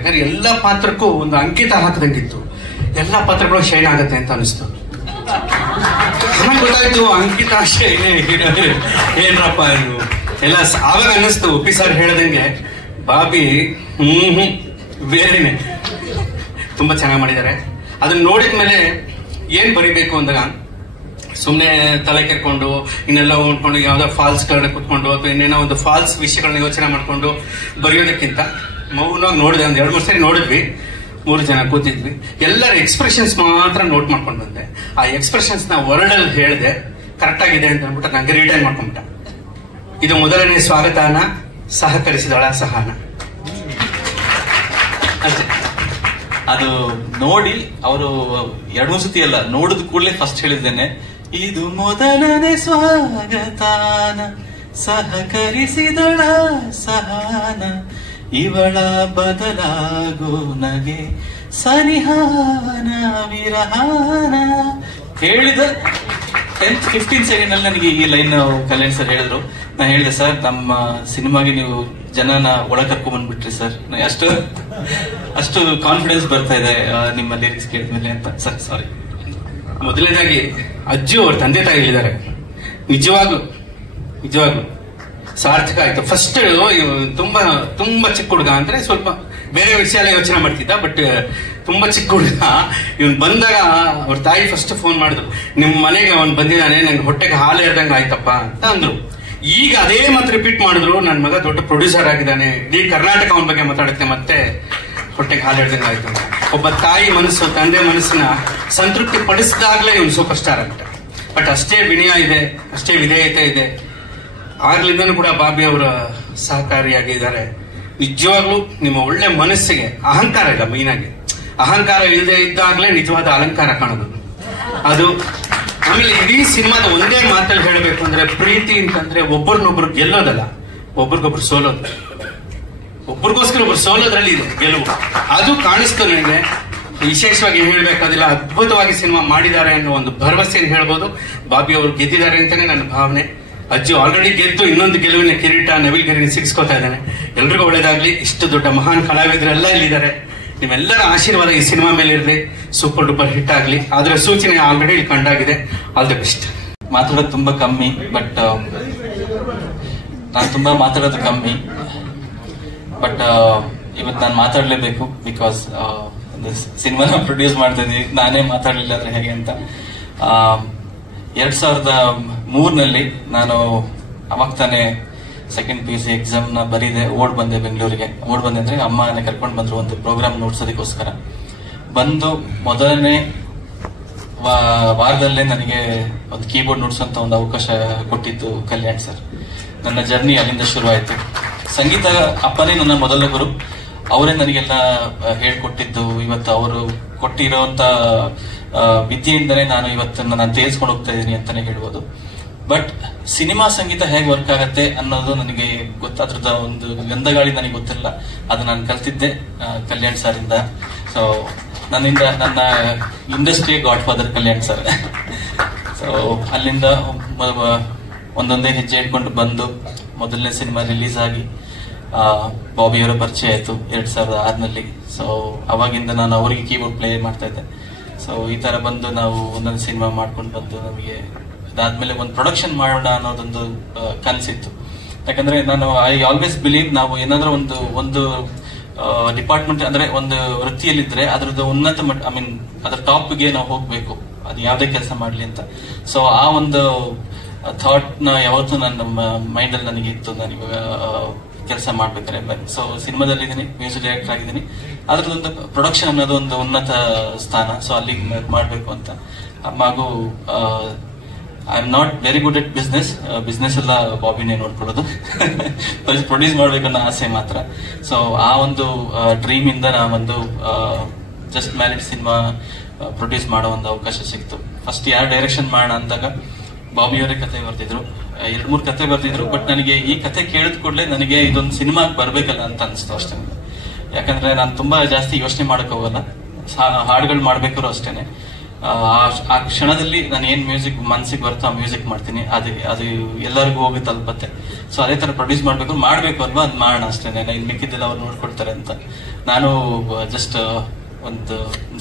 ಯಾಕಂದ್ರೆ ಎಲ್ಲಾ ಪಾತ್ರಕ್ಕೂ ಒಂದು ಅಂಕಿತ ಹಾಕದಂಗಿತ್ತು. ಎಲ್ಲಾ ಪಾತ್ರಗಳು ಶೈನ್ ಆಗತ್ತೆ ಅಂತ ಅನಿಸ್ತು. ಆಮೇಲೆ ಗೊತ್ತಾಯ್ತು ಅಂಕಿತ ಶೈನೇ ಏನ್ರಪ್ಪ ಇದು ಎಲ್ಲ. ಆವಾಗ ಅನ್ನಿಸ್ತು ಉಪ್ಪಿ ಸರ್ ಹೇಳ್ದಂಗೆ ಬಾಬಿ ಬೇರೆನೆ ತುಂಬಾ ಚೆನ್ನಾಗಿ ಮಾಡಿದ್ದಾರೆ. ಅದನ್ನ ನೋಡಿದ್ಮೇಲೆ ಏನ್ ಬರಿಬೇಕು ಅಂದಾಗ ಸುಮ್ನೆ ತಲೆ ಕೆರ್ಕೊಂಡು ಇನ್ನೆಲ್ಲ ಉಂಡ್ಕೊಂಡು ಯಾವ್ದೋ ಫಾಲ್ಸ್ ಗಳನ್ನ ಕುತ್ಕೊಂಡು ಅಥವಾ ಇನ್ನೇನೋ ಒಂದು ಫಾಲ್ಸ್ ವಿಷಯಗಳನ್ನ ಯೋಚನೆ ಮಾಡ್ಕೊಂಡು ಬರೆಯೋದಕ್ಕಿಂತ ಮೌನವಾಗಿ ನೋಡಿದೆ. ಒಂದ್ 2-3 ಸರಿ ನೋಡಿದ್ವಿ, 3 ಜನ ಕೂತಿದ್ವಿ. ಎಲ್ಲರ ಎಕ್ಸ್ಪ್ರೆಷನ್ಸ್ ಮಾತ್ರ ನೋಟ್ ಮಾಡ್ಕೊಂಡು ಬಂದೆ. ಆ ಎಕ್ಸ್ಪ್ರೆಷನ್ಸ್ ನ ವರ್ಡ್ ಅಲ್ಲಿ ಹೇಳಿದೆ, ಕರೆಕ್ಟ್ ಆಗಿದೆ ಅಂತ ಅಂದ್ಬಿಟ್ಟು ನಂಗೆ ರಿಟೈನ್ ಮಾಡ್ಕೊಂಡ್ಬಿಟ್ಟ. ಇದು ಮೊದಲನೇ ಸ್ವಾಗತನ, ಸಹಕರಿಸಿದಳ ಸಹನ ಅಷ್ಟೇ. ಅದು ನೋಡಿ ಅವರು 2-3 ಸತಿ ಅಲ್ಲ, ನೋಡಿದ ಕೂಡಲೇ ಫಸ್ಟ್ ಹೇಳಿದ್ದೇನೆ, ಇದು ಮೊದಲನೇ ಸ್ವಾಗತಾನ, ಸಹಕರಿಸಿದಳ ಸಹನ, ಇವಳ ಬದಲಾಗೋ ನಗೆ ಸನಿಹಾನ ವಿರಹಾನ ಹೇಳಿದ 10-15 ಸೆಕೆಂಡ್ ಅಲ್ಲಿ ನನಗೆ ಈ ಲೈನ್ ಕಲ್ಯಾಣ್ ಸರ್ ಹೇಳಿದ್ರು. ನಾ ಹೇಳಿದೆ, ಸರ್ ನಮ್ಮ ಸಿನಿಮಾಗೆ ನೀವು ಜನನ ಒಳ ಕರ್ಕೊಂಡ್ ಬಂದ್ಬಿಟ್ರಿ ಸರ್, ಅಷ್ಟು ಕಾನ್ಫಿಡೆನ್ಸ್ ಬರ್ತಾ ಇದೆ ನಿಮ್ಮ ಲಿರಿಕ್ಸ್ ಕೇಳಿದ್ಮೇಲೆ ಅಂತ. Sir sorry. ಮೊದಲನೇದಾಗಿ ಅಜ್ಜು ಅವ್ರ ತಂದೆ ತಾಯಿ ಹೇಳಿದ್ದಾರೆ, ನಿಜವಾಗ್ಲು ಸಾರ್ಥಕ ಆಯ್ತು. ಫಸ್ಟ್ ತುಂಬಾ ತುಂಬಾ ಚಿಕ್ಕ ಹುಡುಗ ಅಂದ್ರೆ ಸ್ವಲ್ಪ ಬೇರೆ ವಿಷಯ ಎಲ್ಲ ಯೋಚನೆ ಮಾಡ್ತಿದ್ದ, ಬಟ್ ತುಂಬಾ ಚಿಕ್ಕ ಹುಡುಗ. ಇವನ್ ಬಂದಾಗ ಅವ್ರ ತಾಯಿ ಫಸ್ಟ್ ಫೋನ್ ಮಾಡಿದ್ರು, ನಿಮ್ ಮನೆಗೆ ಅವನ್ ಬಂದಿದ್ದಾನೆ, ನಂಗೆ ಹೊಟ್ಟೆಗೆ ಹಾಲು ಎರ್ದಂಗ ಆಯ್ತಪ್ಪ ಅಂತ ಅಂದ್ರು. ಈಗ ಅದೇ ಮಾತು ರಿಪೀಟ್ ಮಾಡಿದ್ರು, ನನ್ ಮಗ ದೊಡ್ಡ ಪ್ರೊಡ್ಯೂಸರ್ ಆಗಿದ್ದಾನೆ, ಇಡೀ ಕರ್ನಾಟಕ ಅವನ ಬಗ್ಗೆ ಮಾತಾಡುತ್ತೆ, ಮತ್ತೆ ಹೊಟ್ಟೆಗೆ ಹಾಲು ಎರ್ದಂಗ ಆಯ್ತು ಅಂತ. ಒಬ್ಬ ತಾಯಿ ಮನಸ್ಸು, ತಂದೆ ಮನಸ್ಸನ್ನ ಸಂತೃಪ್ತಿ ಪಡಿಸಿದಾಗ್ಲೇ ಇವನು ಸೂಪರ್ ಸ್ಟಾರ್ ಅಂತ. ಬಟ್ ಅಷ್ಟೇ ವಿನಯ ಇದೆ, ಅಷ್ಟೇ ವಿಧೇಯತೆ ಇದೆ. ಆಗ್ಲಿಂದನೂ ಕೂಡ ಬಾಬಿ ಅವರ ಸಹಕಾರಿಯಾಗಿದ್ದಾರೆ. ನಿಜವಾಗ್ಲೂ ನಿಮ್ಮ ಒಳ್ಳೆ ಮನಸ್ಸಿಗೆ ಅಹಂಕಾರ ಇಲ್ಲ. ಮೈನ್ ಆಗಿ ಅಹಂಕಾರ ಇಲ್ಲದೆ ಇದ್ದಾಗ್ಲೇ ನಿಜವಾದ ಅಲಂಕಾರ ಕಾಣೋದು ಅದು. ಆಮೇಲೆ ಇಡೀ ಸಿನಿಮಾದ ಒಂದೇ ಮಾತಲ್ಲಿ ಹೇಳಬೇಕು ಅಂದ್ರೆ, ಪ್ರೀತಿ ಅಂತಂದ್ರೆ ಒಬ್ಬರನ್ನೊಬ್ರು ಗೆಲ್ಲೋದಲ್ಲ, ಒಬ್ರಿಗೊಬ್ರು ಸೋಲೋದು. ಒಬ್ರಿಗೋಸ್ಕರ ಒಬ್ರು ಸೋಲೋದ್ರಲ್ಲಿ ಇದೆ ಗೆಲುವು. ಅದು ಕಾಣಿಸ್ತು ನನಗೆ. ವಿಶೇಷವಾಗಿ ಹೇಳ್ಬೇಕಾದಿಲ್ಲ, ಅದ್ಭುತವಾಗಿ ಸಿನಿಮಾ ಮಾಡಿದ್ದಾರೆ ಅನ್ನೋ ಒಂದು ಭರವಸೆಯನ್ನು ಹೇಳ್ಬೋದು. ಬಾಬಿ ಅವರು ಗೆದ್ದಿದ್ದಾರೆ ಅಂತಾನೆ ನನ್ನ ಭಾವನೆ. ಅಜ್ಜು ಆಲ್ರೆಡಿ ಗೆದ್ದು ಇನ್ನೊಂದು ಗೆಲುವಿನ ಕಿರೀಟ ನವಿಲ್ ಗಿರಿ ಸಿಗಿಸ್ಕೋತಾ ಇದ್ದಾನೆ. ಎಲ್ರಿಗೂ ಒಳ್ಳೇದಾಗ್ಲಿ. ಇಷ್ಟು ದೊಡ್ಡ ಮಹಾನ್ ಕಲಾವಿದರೆಲ್ಲ ಇಲ್ಲಿದ್ದಾರೆ. ನಿಮ್ಮೆಲ್ಲರ ಆಶೀರ್ವಾದ ಈ ಸಿನಿಮಾ ಮೇಲೆ ಇರಲಿ, ಸೂಪರ್ ಡೂಪರ್ ಹಿಟ್ ಆಗ್ಲಿ. ಅದರ ಸೂಚನೆ ಆಲ್ರೆಡಿ ಇಲ್ಲಿ ಕಂಡಾಗಿದೆ. All the best. ಮಾತಾಡೋದು ತುಂಬಾ ಕಮ್ಮಿ, ಬಟ್ ನಾನು ತುಂಬಾ ಮಾತಾಡೋದು ಕಮ್ಮಿ, ಬಟ್ ಇವತ್ತು ನಾನು ಮಾತಾಡ್ಲೇಬೇಕು. ಬಿಕಾಸ್ ಸಿನಿಮಾನ ಪ್ರೊಡ್ಯೂಸ್ ಮಾಡ್ತಾ ಇದೀವಿ, ನಾನೇ ಮಾತಾಡ್ಲಿಲ್ಲ ಅಂದ್ರೆ ಹೇಗೆ ಅಂತ. 2003 ನಾನು ಅವಾಗ ತಾನೇ ಸೆಕೆಂಡ್ PUC ಎಕ್ಸಾಮ್ ನ ಬರೀದೆ, ಓಡ್ ಬಂದೆ ಬೆಂಗಳೂರಿಗೆ. ಓಡ್ ಬಂದೆ ಅಂದ್ರೆ ಅಮ್ಮನ ಕರ್ಕೊಂಡು ಬಂದ್ರು ಒಂದು ಪ್ರೋಗ್ರಾಮ್ ನೋಡ್ಸೋದಕ್ಕೋಸ್ಕರ. ಬಂದು ಮೊದಲನೇ ವಾರದಲ್ಲೇ ನನಗೆ ಒಂದು ಕೀಬೋರ್ಡ್ ನುಡ್ಸೋಂತ ಒಂದು ಅವಕಾಶ ಕೊಟ್ಟಿದ್ದು ಕಲ್ಯಾಣ್ ಸರ್. ನನ್ನ ಜರ್ನಿ ಅಲ್ಲಿಂದ ಶುರು ಆಯ್ತು. ಸಂಗೀತ ಅಪ್ಪನೇ ನನ್ನ ಮೊದಲ ಗುರು, ಅವರೇ ನನಗೆಲ್ಲ ಹೇಳ್ಕೊಟ್ಟಿದ್ದು. ಇವತ್ತು ಅವರು ಕೊಟ್ಟಿರೋಂತ ವಿದ್ಯೆಯಿಂದಲೇ ನಾನು ಇವತ್ತನ್ನು ನಾನು ತೇಲ್ಸ್ಕೊಂಡು ಹೋಗ್ತಾ ಇದ್ದೀನಿ ಅಂತಾನೆ ಹೇಳ್ಬೋದು. ಬಟ್ ಸಿನಿಮಾ ಸಂಗೀತ ಹೇಗೆ ವರ್ಕ್ ಆಗತ್ತೆ ಅನ್ನೋದು ನನಗೆ ಗೊತ್ತಾದ್ರದ ಒಂದು ಗಂಧಗಾಳಿ ನನಗೆ ಗೊತ್ತಿಲ್ಲ. ಅದು ನಾನು ಕಲ್ತಿದ್ದೆ ಕಲ್ಯಾಣ್ ಸರ್ ಇಂದ. ಸೊ ನನ್ನಿಂದ ನನ್ನ industry god father Kalyan sir. So ಅಲ್ಲಿಂದ ಒಂದೊಂದೇ ಹೆಜ್ಜೆ ಇಟ್ಕೊಂಡು ಬಂದು ಮೊದಲನೇ ಸಿನಿಮಾ ರಿಲೀಸ್ ಆಗಿ ಬಾಬಿಯವರ ಪರಿಚಯ ಆಯ್ತು 2006ನಲ್ಲಿ. ಸೊ ಅವಾಗಿಂದ ನಾನು ಅವರಿಗೆ ಕೀಬೋರ್ಡ್ ಪ್ಲೇ ಮಾಡ್ತಾ ಇದ್ದೆ. ಸೊ ಈ ತರ ಬಂದು ನಾವು ಒಂದೊಂದು ಸಿನಿಮಾ ಮಾಡ್ಕೊಂಡು ಬಂದು ನಮಗೆ ಅದಾದ್ಮೇಲೆ ಒಂದು ಪ್ರೊಡಕ್ಷನ್ ಮಾಡೋಣ ಅನ್ನೋದೊಂದು ಕನಸಿತ್ತು. ಯಾಕಂದ್ರೆ ನಾನು ಐ ಆಲ್ವೇಸ್ ಬಿಲೀವ್ ನಾವು ಏನಾದ್ರೂ ಒಂದು ಡಿಪಾರ್ಟ್ಮೆಂಟ್ ಅಂದ್ರೆ ಒಂದು ವೃತ್ತಿಯಲ್ಲಿದ್ರೆ ಅದ್ರದ್ದು ಉನ್ನತ ಮಟ್ಟ, ಐ ಮೀನ್ ಅದ್ರ ಟಾಪ್ಗೆ ನಾವು ಹೋಗ್ಬೇಕು, ಅದು ಯಾವ್ದೇ ಕೆಲಸ ಮಾಡ್ಲಿ ಅಂತ. ಸೊ ಆ ಒಂದು ಥಾಟ್ ನ ಯಾವತ್ತೂ ನನ್ನ ಮೈಂಡ್ ಅಲ್ಲಿ ನನಗೆ ಇತ್ತು. ನಾನು ಇವಾಗ ಕೆಲಸ ಮಾಡ್ಬೇಕಾದ್ರೆ ಸೊ ಸಿನಿಮಾದಲ್ಲಿ ಇದೀನಿ, ಮ್ಯೂಸಿಕ್ ಡೈರೆಕ್ಟರ್ ಆಗಿದ್ದೀನಿ, ಅದ್ರದ್ದೊಂದು ಪ್ರೊಡಕ್ಷನ್ ಅನ್ನೋದು ಒಂದು ಉನ್ನತ ಸ್ಥಾನ. ಸೊ ಅಲ್ಲಿಗೆ ಮಾಡ್ಬೇಕು ಅಂತ. ಹಾಗೂ I am not very good at business ಎಲ್ಲ ಬಾಬಿನೇ ನೋಡ್ಕೊಳ್ಳೋದು. ಪ್ರೊಡ್ಯೂಸ್ ಮಾಡ್ಬೇಕನ್ನೋ ಆಸೆ ಮಾತ್ರ. ಸೊ ಆ ಒಂದು ಡ್ರೀಮ್ ಇಂದ ನಾವೊಂದು ಜಸ್ಟ್ ಮ್ಯಾರಿಡ್ ಸಿನಿಮಾ ಪ್ರೊಡ್ಯೂಸ್ ಮಾಡೋ ಒಂದು ಅವಕಾಶ ಸಿಕ್ತು. ಫಸ್ಟ್ ಯಾರು ಡೈರೆಕ್ಷನ್ ಮಾಡೋಣ ಅಂದಾಗ ಬಾಬಿಯವರೇ ಕತೆ ಬರ್ತಿದ್ರು, 2-3 ಕತೆ ಬರ್ತಿದ್ರು. ಬಟ್ ನನಗೆ ಈ ಕತೆ ಕೇಳಿದ ಕೂಡಲೇ ನನಗೆ ಇದೊಂದು ಸಿನಿಮಾ ಬರ್ಬೇಕಲ್ಲ ಅಂತ ಅನಿಸ್ತು ಅಷ್ಟೇ. ಯಾಕಂದ್ರೆ ನಾನು ತುಂಬಾ ಜಾಸ್ತಿ ಯೋಚನೆ ಮಾಡಕ್ ಹೋಗಲ್ಲ, ಹಾಡುಗಳು ಮಾಡ್ಬೇಕಾದ್ರು ಅಷ್ಟೇನೆ. ಆ ಕ್ಷಣದಲ್ಲಿ ನಾನು ಏನ್ ಮ್ಯೂಸಿಕ್ ಮನ್ಸಿಗೆ ಬರುತ್ತೋ ಆ ಮ್ಯೂಸಿಕ್ ಮಾಡ್ತೀನಿ, ಅದು ಎಲ್ಲರಿಗೂ ಹೋಗಿ ತಲುಪತ್ತೆ. ಸೊ ಅದೇ ತರ ಪ್ರೊಡ್ಯೂಸ್ ಮಾಡ್ಬೇಕು ಅಲ್ವಾ, ಅದ್ ಮಾಡೋಣ ಅಷ್ಟೇನೆ. ಇನ್ ಮಿಕ್ಕಿದ್ದೆಲ್ಲ ಅವ್ರು ನೋಡ್ಕೊಡ್ತಾರೆ ಅಂತ ನಾನು ಜಸ್ಟ್ ಒಂದು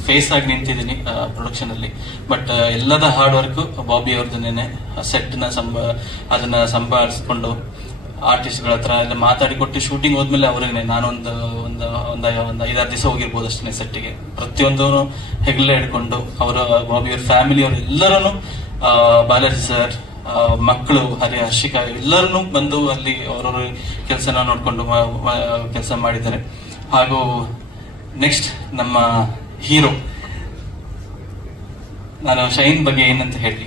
ಫೇಸ್ ಆಗಿ ನಿಂತಿದ್ದೀನಿ ಪ್ರೊಡಕ್ಷನ್ ಅಲ್ಲಿ. ಬಟ್ ಎಲ್ಲದ ಹಾರ್ಡ್ ವರ್ಕ್ ಬಾಬಿ ಅವ್ರದನ್ನೇನೆ. ಸೆಟ್ ಅದನ್ನ ಸಂಭಾಳಿಸ್ಕೊಂಡು ಆರ್ಟಿಸ್ಟ್ ಗಳ ಹತ್ರ ಎಲ್ಲ ಮಾತಾಡಿಕೊಟ್ಟು ಶೂಟಿಂಗ್ ಹೋದ್ಮೇಲೆ ಅವ್ರಿಗೆ ನಾನು ಒಂದು 5-6 ದಿವಸ ಹೋಗಿರ್ಬೋದು ಅಷ್ಟೇ ಸೆಟ್ಟಿಗೆ. ಪ್ರತಿಯೊಂದು ಹೆಗಲೇ ಹಿಡ್ಕೊಂಡು ಅವರ ಬಾಬಿ ಅವ್ರ ಫ್ಯಾಮಿಲಿ ಅವ್ರ ಎಲ್ಲರೂ, ಬಾಲಾಜಿ ಸರ್, ಮಕ್ಕಳು ಹರ್ಷಿಕಾ ಎಲ್ಲರನ್ನು ಬಂದು ಅಲ್ಲಿ ಅವರವ್ರ ಕೆಲಸನ ನೋಡ್ಕೊಂಡು ಕೆಲಸ ಮಾಡಿದ್ದಾರೆ. ಹಾಗೂ ನೆಕ್ಸ್ಟ್ ನಮ್ಮ ಹೀರೋ, ನಾನು ಶೈನ್ ಬಗ್ಗೆ ಏನಂತ ಹೇಳಿ,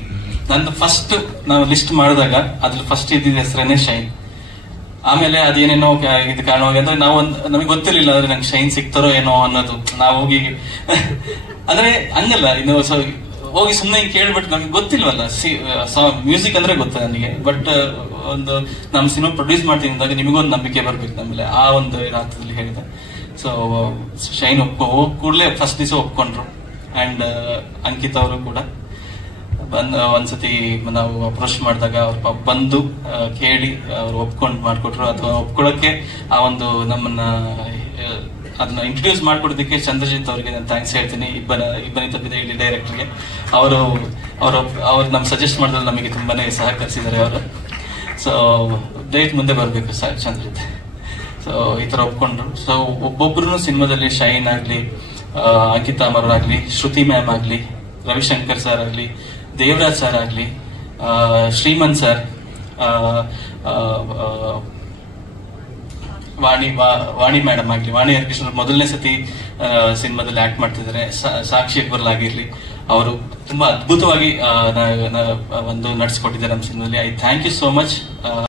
ನಂದು ಫಸ್ಟ್ ನಾವು ಲಿಸ್ಟ್ ಮಾಡಿದಾಗ ಅದ್ರಲ್ಲಿ ಫಸ್ಟ್ ಇದ್ದಿದ್ದ ಹೆಸರೇನೆ ಶೈನ್. ಆಮೇಲೆ ಅದೇನೇನೋ ಇದು ಕಾರಣವಾಗಿ ಅಂದ್ರೆ ನಮಗೆ ಗೊತ್ತಿರ್ಲಿಲ್ಲ ಅಂದ್ರೆ ನಂಗೆ ಶೈನ್ ಸಿಗ್ತಾರೋ ಏನೋ ಅನ್ನೋದು. ನಾವು ಹೋಗಿ ಅಂದ್ರೆ ಹಂಗಲ್ಲ, ಇನ್ನು ಹೋಗಿ ಸುಮ್ಮನೆ ಕೇಳ್ಬಿಟ್ಟು ನಮ್ಗೆ ಗೊತ್ತಿಲ್ವಲ್ಲ. ಮ್ಯೂಸಿಕ್ ಅಂದ್ರೆ ಗೊತ್ತ ನನಗೆ, ಬಟ್ ಒಂದು ನಮ್ಮ ಸಿನಿಮಾ ಪ್ರೊಡ್ಯೂಸ್ ಮಾಡ್ತೀನಿ ಅಂದಾಗ ನಿಮಗೊಂದು ನಂಬಿಕೆ ಬರ್ಬೇಕು ನಮ್ಮಲ್ಲಿ, ಆ ಒಂದು ಅರ್ಥದಲ್ಲಿ ಹೇಳಿದೆ. ಸೊ ಶೈನ್ ಹೋಗ್ ಕೂಡಲೇ ಫಸ್ಟ್ ದಿವಸ ಒಪ್ಕೊಂಡ್ರು. ಅಂಡ್ ಅಂಕಿತ್ ಅವರು ಕೂಡ ಒಂದ್ಸತಿ ನಾವು ಅಪ್ರೋಚ್ ಮಾಡಿದಾಗ ಅವ್ರು ಬಂದು ಕೇಳಿ ಅವ್ರು ಒಪ್ಕೊಂಡು ಮಾಡ್ಕೊಟ್ರು. ಅಥವಾ ಒಪ್ಕೊಳ್ಳೋಕೆ ಆ ಒಂದು ನಮ್ಮನ್ನ ಅದನ್ನ ಇಂಟ್ರೊಡ್ಯೂಸ್ ಮಾಡ್ಕೊಡೋದಕ್ಕೆ ಚಂದ್ರಜಿತ್ ಅವರಿಗೆ ನಾನು ಥ್ಯಾಂಕ್ಸ್ ಹೇಳ್ತೀನಿ. ಇಬ್ಬನಿ ತಪ್ಪಿದ ಇಲ್ಲಿ ಡೈರೆಕ್ಟರ್ಗೆ ಅವ್ರು ನಮ್ಗೆ ಸಜೆಸ್ಟ್ ಮಾಡಿದ್ರೆ ನಮಗೆ ತುಂಬಾನೇ ಸಹಕರಿಸಿದ್ದಾರೆ ಅವರು. ಸೊ ಡೇಟ್ ಮುಂದೆ ಬರಬೇಕು ಸರ್ ಚಂದ್ರಜಿತ್. ಸೊ ಈ ತರ ಒಪ್ಕೊಂಡ್ರು. ಸೊ ಒಬ್ಬೊಬ್ರು ಸಿನಿಮಾದಲ್ಲಿ ಶೈನ್ ಆಗ್ಲಿ, ಅಂಕಿತಾ ಅಮರ್ ಆಗ್ಲಿ, ಶ್ರುತಿ ಮ್ಯಾಮ್ ಆಗ್ಲಿ, ರವಿಶಂಕರ್ ಸರ್ ಆಗ್ಲಿ, ದೇವರಾಜ್ ಸರ್ ಆಗ್ಲಿ, ಶ್ರೀಮಂತ್ ಸರ್, ವಾಣಿ ಮೇಡಮ್ ಆಗ್ಲಿ, ವಾಣಿ ಹರಿಕೃಷ್ಣ ಮೊದಲನೇ ಸತಿ ಸಿನಿಮಾದಲ್ಲಿ ಆಕ್ಟ್ ಮಾಡ್ತಿದ್ದಾರೆ, ಸಾಕ್ಷಿ ಅಕ್ಬರ್ ಆಗಿರ್ಲಿ, ಅವರು ತುಂಬಾ ಅದ್ಭುತವಾಗಿ ಒಂದು ನಡ್ಸ್ಕೊಟ್ಟಿದ್ದಾರೆ ನಮ್ಮ ಸಿನಿಮಾದಲ್ಲಿ. I thank you so much.